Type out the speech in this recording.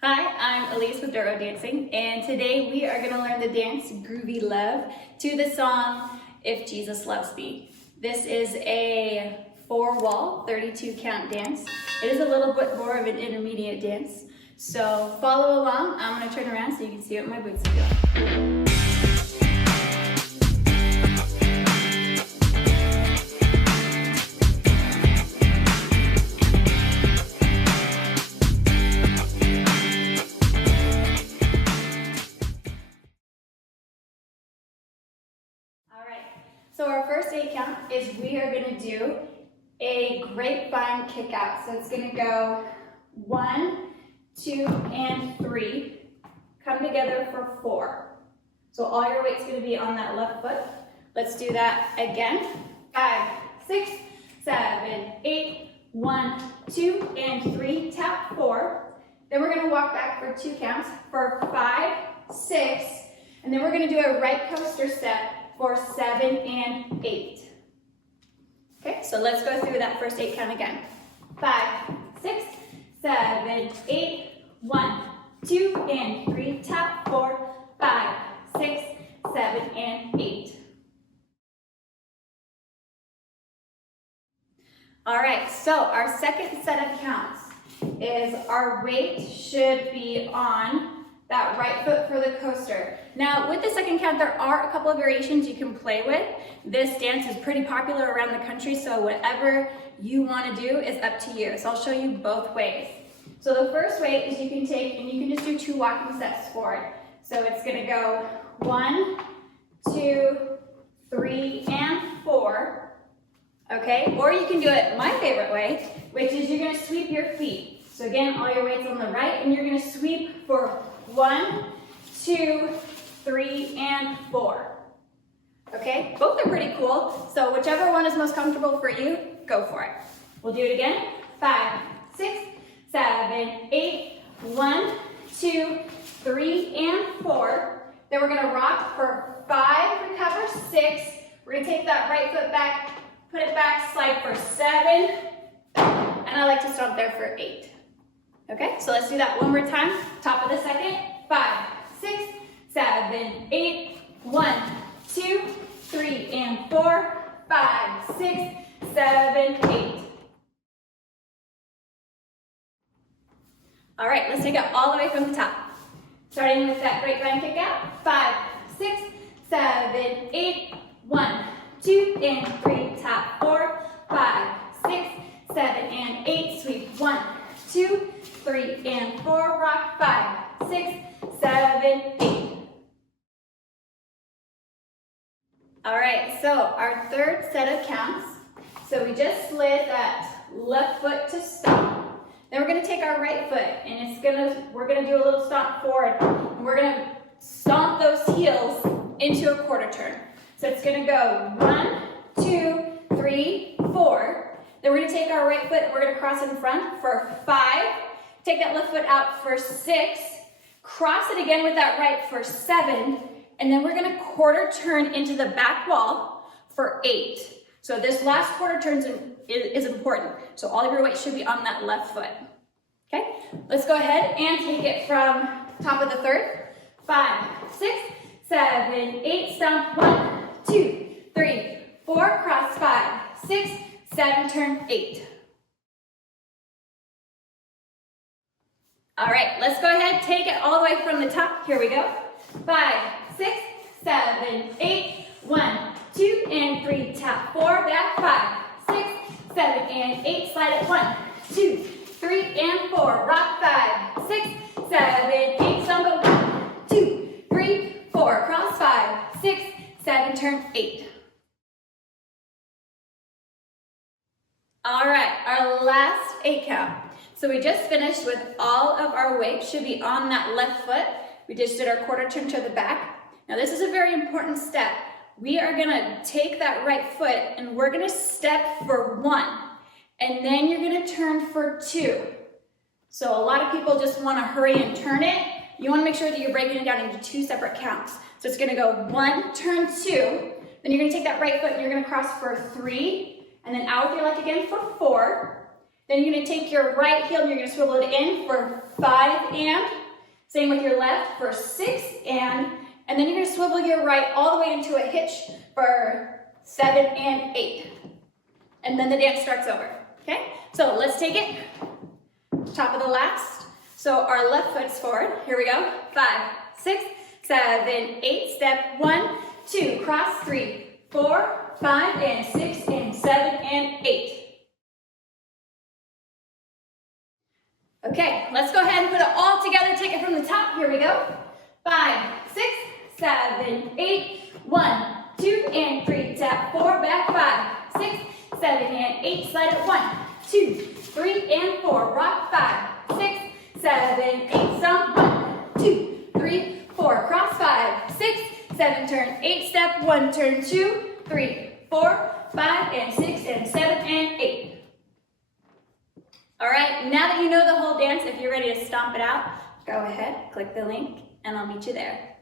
Hi, I'm Elise with Duro Dancing, and today we are going to learn the dance Groovy Love to the song If Jesus Loves Me. This is a 4-wall, 32 count dance. It is a little bit more of an intermediate dance, so follow along. I'm going to turn around so you can see what my boots are doing. So our first 8 count is we are going to do a grapevine kick out. So it's going to go 1, 2, and 3. Come together for 4. So all your weight's going to be on that left foot. Let's do that again. 5, 6, 7, 8, 1, 2, and 3. Tap 4. Then we're going to walk back for 2 counts for 5, 6, and then we're going to do a right coaster step for 7 and 8. Okay, so let's go through that first 8 count again. 5, 6, 7, 8, 1, 2, and 3. Tap 4, 5, 6, 7, and 8. All right, so our second set of counts is our weight should be on that right foot for the coaster. Now, with the second count, there are a couple of variations you can play with. This dance is pretty popular around the country, so whatever you want to do is up to you. So I'll show you both ways. So the first way is you can take, and you can just do 2 walking steps forward. So it's going to go 1, 2, 3, and 4. Okay, or you can do it my favorite way, which is you're going to sweep your feet. So again, all your weight's on the right, and you're going to sweep for 1, 2, 3, and 4. Okay, both are pretty cool. So whichever one is most comfortable for you, go for it. We'll do it again. 5, 6, 7, 8, 1, 2, 3, and 4. Then we're going to rock for 5, recover 6. We're going to take that right foot back, put it back, slide for 7, and I like to stop there for 8. Okay, so let's do that one more time. Top of the second. 5, 6, 7, 8, 1, 2, 3, and 4, 5, 6, 7, 8. All right, let's take it all the way from the top. Starting with that grapevine kick out. 5, 6, 7, 8, 1, 2, and 3. Tap 4, 5, 6, 7, and 8. Sweep 1, 2, 3, and 4. Rock 5, 6, 7, 8. All right, so our third set of counts. So we just slid that left foot to stomp. Then we're going to take our right foot, and we're going to do a little stomp forward, and we're going to stomp those heels into a quarter turn. So it's going to go 1, 2, 3, 4. Then we're going to take our right foot, and we're going to cross in front for 5. Take that left foot out for 6. Cross it again with that right for 7. And then we're going to quarter turn into the back wall for 8. So this last quarter turn is important. So all of your weight should be on that left foot. Okay, let's go ahead and take it from top of the third. 5, 6, 7, 8. Stomp 1, 2, 3, 4. Cross 5, 6, 7. Turn 8. All right, let's go ahead, take it all the way from the top. Here we go. 5, 6, 7, 8, 1, 2, and 3. Tap 4, back 5, 6, 7, and 8. Slide it 1, 2, 3, and 4. Rock 5, 6, 7, 8. Stumble 1, 2, 3, 4. Cross 5, 6, 7. Turn 8. All right, our last 8 count. So we just finished with all of our weight should be on that left foot. We just did our quarter turn to the back. Now this is a very important step. We are gonna take that right foot and we're gonna step for 1. And then you're gonna turn for 2. So a lot of people just wanna hurry and turn it. You wanna make sure that you're breaking it down into 2 separate counts. So it's gonna go 1, turn 2. Then you're gonna take that right foot and you're gonna cross for 3. And then out with your left again for 4. Then you're gonna take your right heel and you're gonna swivel it in for 5 and. Same with your left for 6 and then you're gonna swivel your right all the way into a hitch for 7 and 8. And then the dance starts over, okay? So let's take it, top of the last. So our left foot's forward, here we go. 5, 6, 7, 8, step 1, 2, cross 3, 4, 5, and 6, and 7, and 8. Okay, let's go ahead and put it all together. Take it from the top. Here we go. 5, 6, 7, 8. 1, 2, and 3. Tap 4, back 5, 6, 7, and 8. Slide it 1, 2, 3, and 4. Rock 5, 6, 7, 8. Stomp 1, 2, 3, 4. Cross 5, 6, 7. Turn 8. Step 1. Turn 2, 3, 4, 5, and 6, and 7, and 8. All right, now that you know the whole dance, if you're ready to stomp it out, go ahead, click the link, and I'll meet you there.